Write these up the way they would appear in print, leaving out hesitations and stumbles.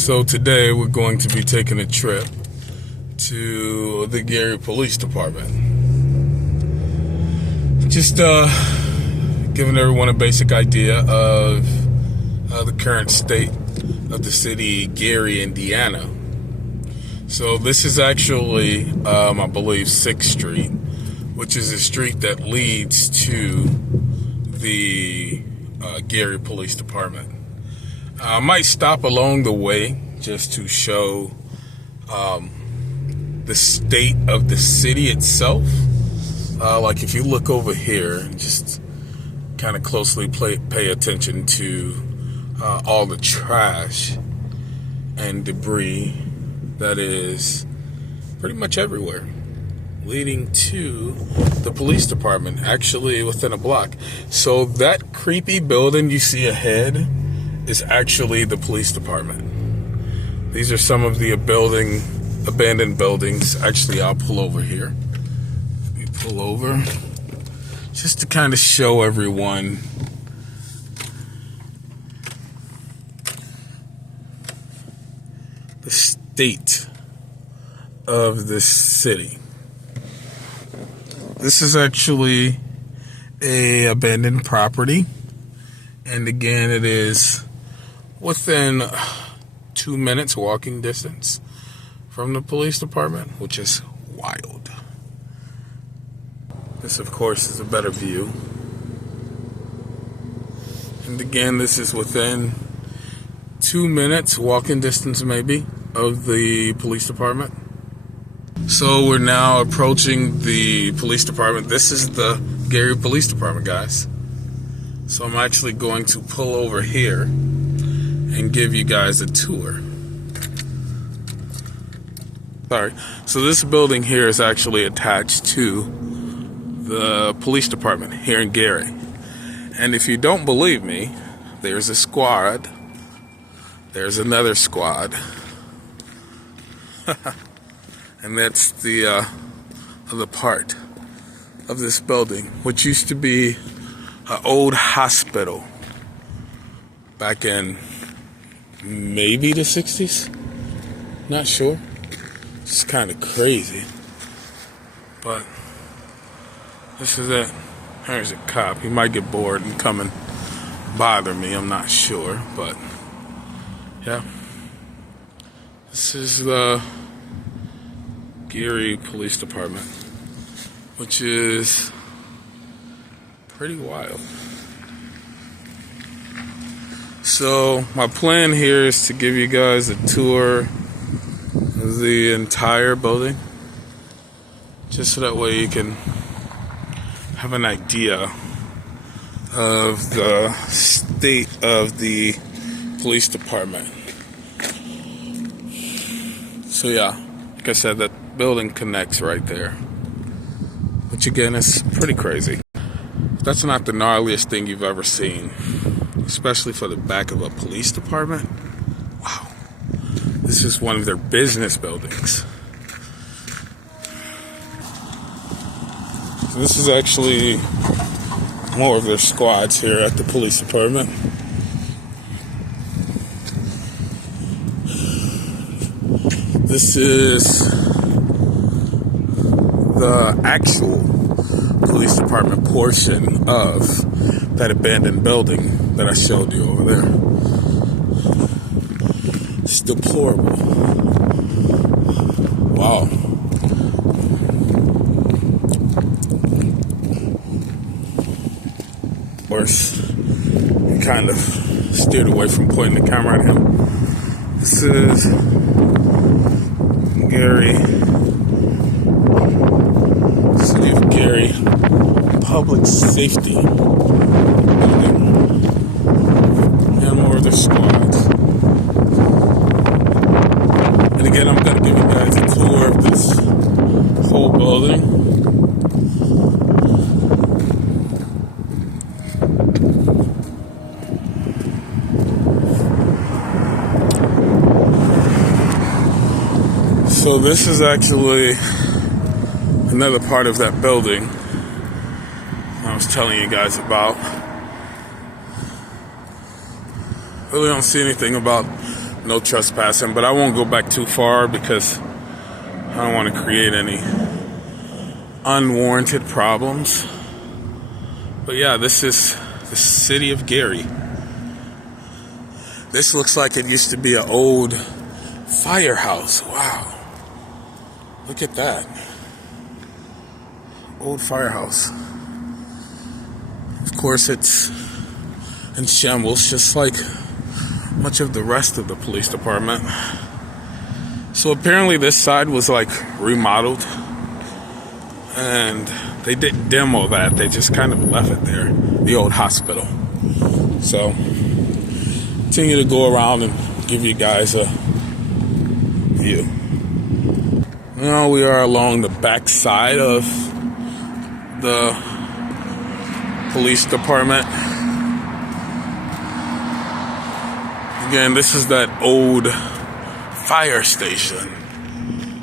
So today we're going to be taking a trip to the Gary Police Department. Just giving everyone a basic idea of the current state of the city, Gary, Indiana. So this is actually, I believe, 6th Street, which is a street that leads to the Gary Police Department. I might stop along the way just to show the state of the city itself. Like if you look over here, just kind of closely pay attention to all the trash and debris that is pretty much everywhere, leading to the police department, actually within a block. So that creepy building you see ahead is actually the police department. These are some of the abandoned buildings. Actually, I'll pull over here. Let me pull over just to kind of show everyone the state of this city. This is actually a abandoned property, and again, it is within 2 minutes walking distance from the police department, which is wild. This, of course, is a better view. And again, this is within 2 minutes walking distance, maybe, of the police department. So we're now approaching the police department. This is the Gary Police Department, guys. So I'm actually going to pull over here and give you guys a tour. Sorry. So this building here is actually attached to the police department here in Gary. And if you don't believe me, there's a squad. There's another squad. And that's the other part of this building, which used to be an old hospital back in maybe the 60s. Not sure. It's kind of crazy. But this is it. There's a cop. He might get bored and come and bother me. I'm not sure. But yeah. This is the Gary Police Department, which is pretty wild. So my plan here is to give you guys a tour of the entire building, just so that way you can have an idea of the state of the police department. So yeah, like I said, that building connects right there, which again is pretty crazy. That's not the gnarliest thing you've ever seen, especially for the back of a police department. Wow. This is one of their business buildings. So this is actually more of their squads here at the police department. This is the actual police department portion of that abandoned building that I showed you over there. It's deplorable. Wow. Of course, I kind of steered away from pointing the camera at him. This is Gary, City of Gary Public Safety Building, and more of their squads. And again, I'm going to give you guys a tour of this whole building. So this is actually another part of that building I was telling you guys about. Really don't see anything about no trespassing, but I won't go back too far because I don't want to create any unwarranted problems. But yeah, this is the city of Gary. This looks like it used to be an old firehouse. Wow. Look at that. Old firehouse. Of course, it's in shambles, just like much of the rest of the police department. So apparently this side was like remodeled, and they didn't demo that. They just kind of left it there, the old hospital. So continue to go around and give you guys a view. Now we are along the back side of the police department. Again, this is that old fire station.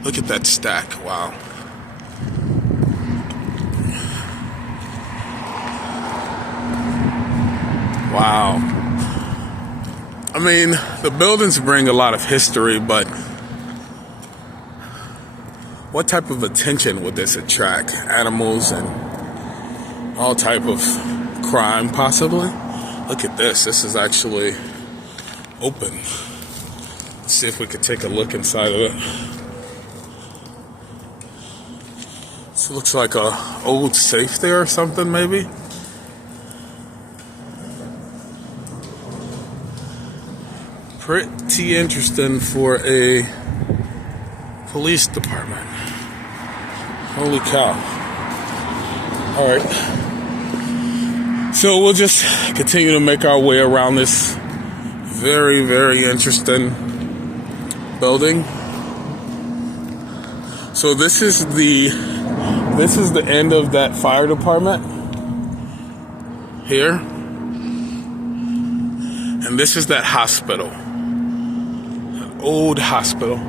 Look at that stack. Wow. Wow. I mean, the buildings bring a lot of history, but what type of attention would this attract? Animals and all type of crime, possibly? Look at this. This is actually open. Let's see if we could take a look inside of it. This looks like a old safe there or something, maybe. Pretty interesting for a police department. Holy cow. All right. So we'll just continue to make our way around this very, very interesting building. So this is the end of that fire department here. And this is that hospital. An old hospital.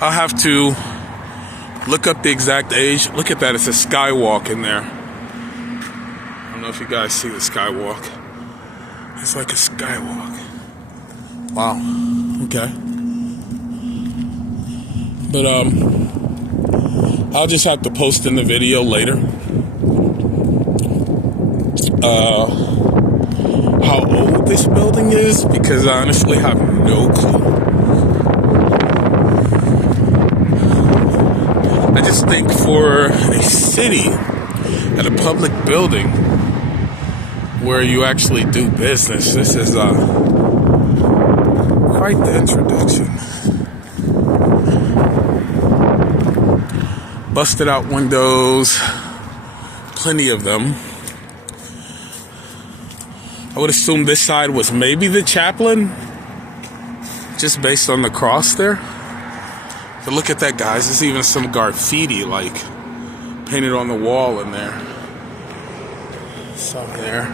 I'll have to look up the exact age. Look at that. It's a skywalk in there. I don't know if you guys see the skywalk. It's like a skywalk. Wow. Okay. But I'll just have to post in the video later how old this building is, because I honestly have no clue. I just think for a city at a public building where you actually do business, this is quite the introduction. Busted out windows, plenty of them. I would assume this side was maybe the chaplain, just based on the cross there. But look at that, guys. There's even some graffiti, like, painted on the wall in there. Some there.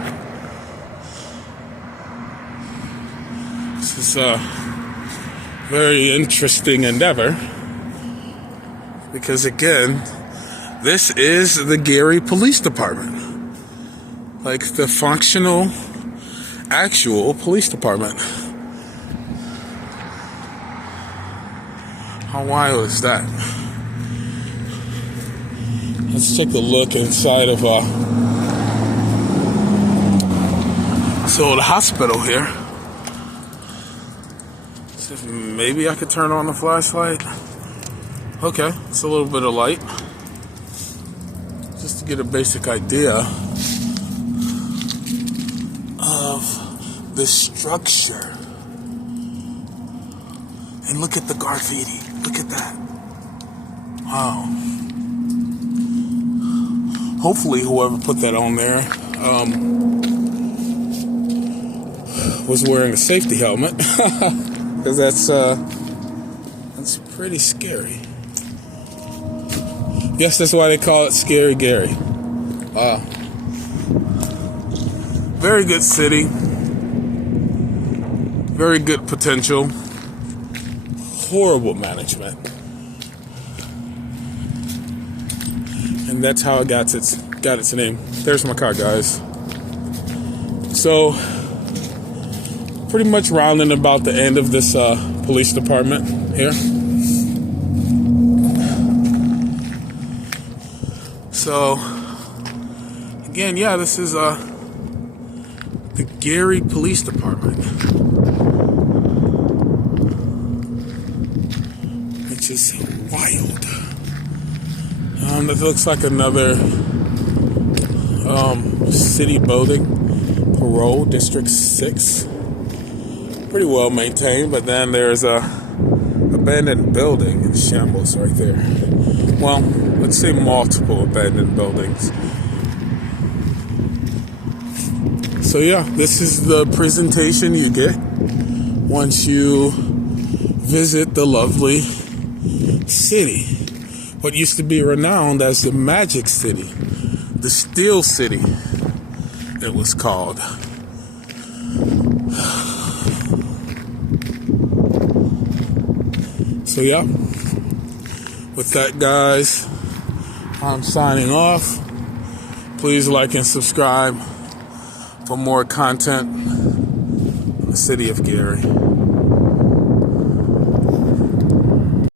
This is a very interesting endeavor, because, again, this is the Gary Police Department. Like, the functional, actual police department. How wild is that? Let's take a look inside of this old hospital here. See if maybe I could turn on the flashlight. Okay, it's a little bit of light. Just to get a basic idea of the structure. And look at the graffiti. Look at that. Wow. Hopefully whoever put that on there was wearing a safety helmet. Because that's pretty scary. Yes, that's why they call it Scary Gary. Very good city. Very good potential. Horrible management. And that's how it got its name. There's my car, guys. So pretty much rounding about the end of this police department here. So, again, yeah, this is the Gary Police Department, which is wild. It looks like another city building, Parole, District 6. Pretty well maintained, but then there's a abandoned building in shambles right there. Well, let's say multiple abandoned buildings. So yeah, this is the presentation you get once you visit the lovely city. What used to be renowned as the Magic City, the Steel City, it was called. So yeah, with that, guys, I'm signing off. Please like and subscribe for more content on the city of Gary.